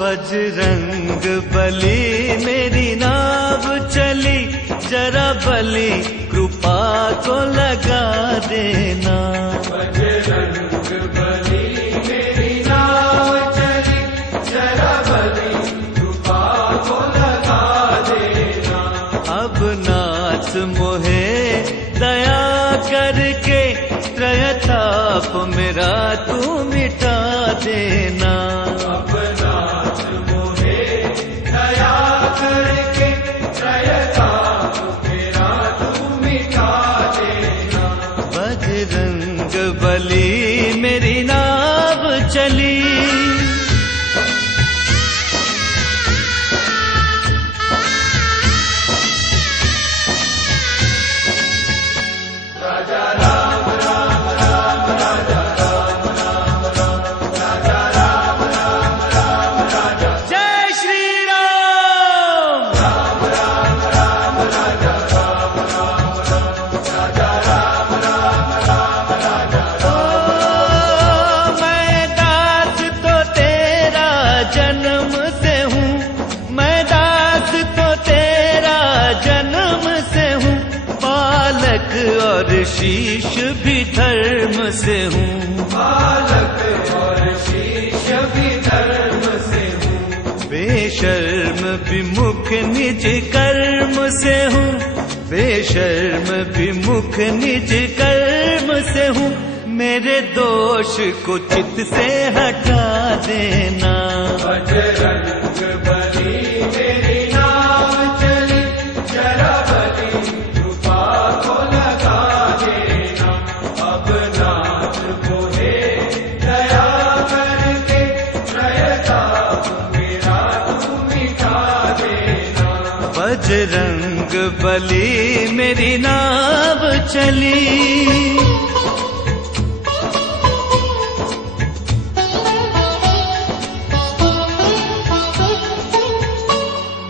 बजरंग बली मेरी नाव चली, जरा बली कृपा को लगा देना। बजरंग बली मेरी नाव चली, जरा बली कृपा को लगा देना। अब नाथ मोहे दया करके त्रयताप मेरा तू मिटा देना। अब नाथ मोहे दया करके त्रयताप मेरा तू मिटा देना। बजरंग बली मेरी नाव चली। राजा राम राम राम, राजा राम राम राम, राजा राम राम राम, राजा जय श्री राम। राम राम राम, राजा राम राम राम, राजा राम राम राम, राजा ओ मैं दास तो तेरा जन्म से हूँ, मैं दास तो तेरा जन्म से हूँ, बालक और शीश भी धर्म से हूँ। बालक और शीश भी धर्म से हूँ। बेशर्म विमुख निज कर्म से हूँ, बेशर्म विमुख निज कर्म से हूँ। मेरे दोष को चित्त से हटा देना। बजरंग बली मेरी नाव चली, जरा बली कृपा को लगा देना। अब नाथ मोहे दया करके त्रयताप मेरा तू मिटा देना। बजरंग बली मेरी नाव चली।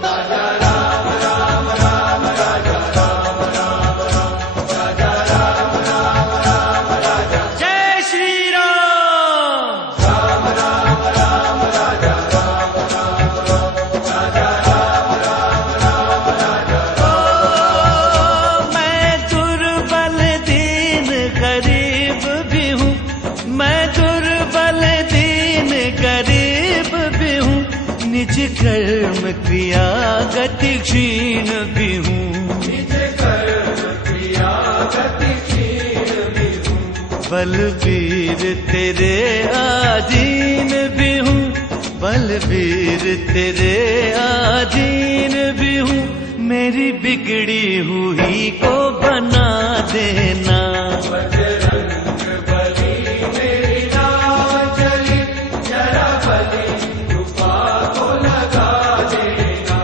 राजा राम राम राम, राजा राम राम राम, राजा राम राम राम, राजा जय श्री राम। राम राम राम, राजा राम राम राम, राजा राम राम राम, राजा ओ मैं दुर्बल दीन गरीब भी हूँ, मैं दुर्बल दीन गरीब भी हूँ, निज कर्म क्रिया गति क्षीण भी हूँ। निज कर्म क्रिया गति क्षीण भी हूँ। बलवीर तेरे आधीन भी हूँ, बलवीर तेरे आधीन भी हूँ। मेरी बिगड़ी हुई को बना देना। बजरंग बली मेरी नाव चली, जरा बली कृपा को लगा देना।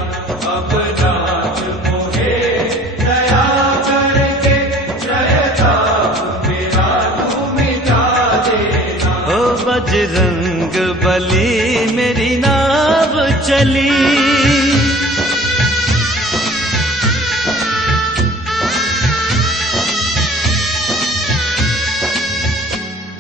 अब नाथ मोहे दया करके त्रयताप मेरा तू मिटा देना। ओ बजरंग बली मेरी नाव चली।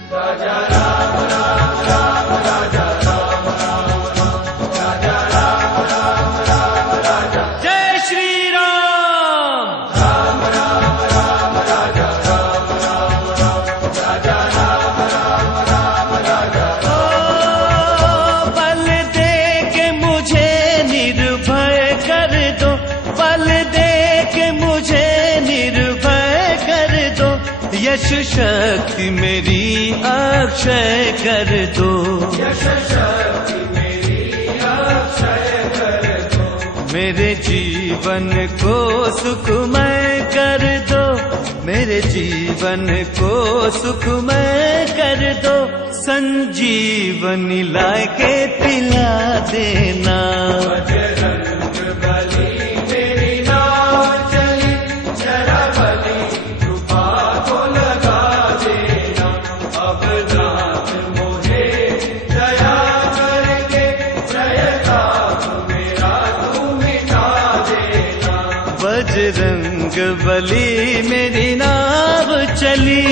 राजा राम राम राम, राजा राम राम राम, राजा राम राम राम, राजा जय श्री राम। राम राम राम, राजा राम राम राम, राजा राम राम राम, राजा ओ बल दे के मुझे निर्भय कर दो, बल दे के मुझे निर्भय कर दो, यश शक्ति मेरी अक्षय कर दो। यश शक्ति मेरी अक्षय कर दो। मेरे जीवन को सुखमय कर दो, मेरे जीवन को सुखमय कर दो। संजीवनी लाके पिला देना। बजरंग बली मेरी नाव चली, जरा बली कृपा को लगा देना। अब नाथ बली मेरी नाव चली।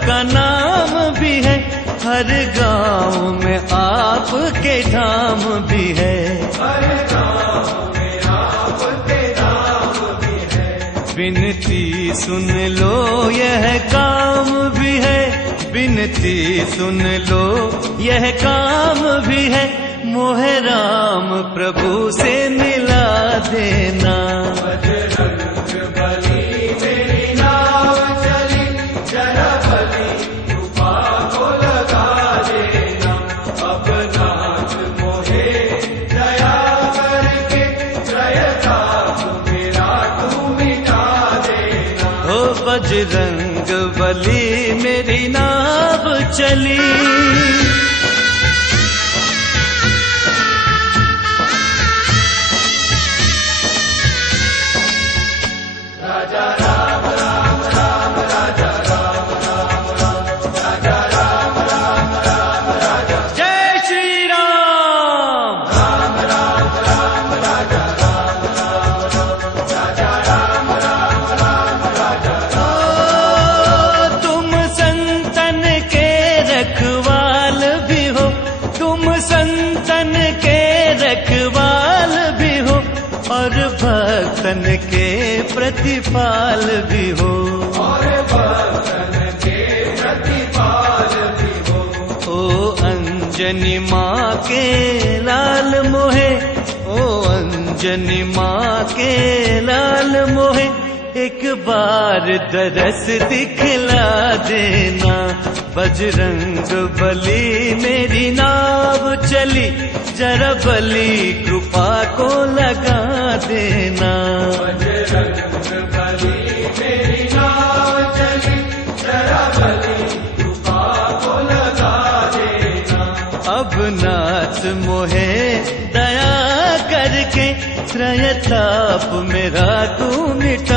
का नाम भी है, हर गांव में आपके धाम भी है, हर गांव में आपके धाम भी है। विनती सुन लो यह काम भी है, विनती सुन लो यह काम भी है, मोहे राम प्रभु से मिला देना। बजरंग बली मेरी नाव चली, जरा बली कृपा को लगा देना। अब नाथ मोहे दया करके त्रयताप मेरा तू मिटा देना। हो बजरंग बली मेरी नाव चली। और भक्तन के प्रतिपाल भी हो, और भक्तन के प्रतिपाल भी हो। ओ अंजनी माँ के लाल मोहे, ओ अंजनी माँ के लाल मोहे, एक बार दरस दिखला देना। बजरंग बली मेरी नाव चली, जरा बली कृपा को लगा देना। बजरंग बली मेरी नाव चली, जरा बली कृपा को लगा देना। अब नाथ मोहे दया करके त्रयताप मेरा तू मिटा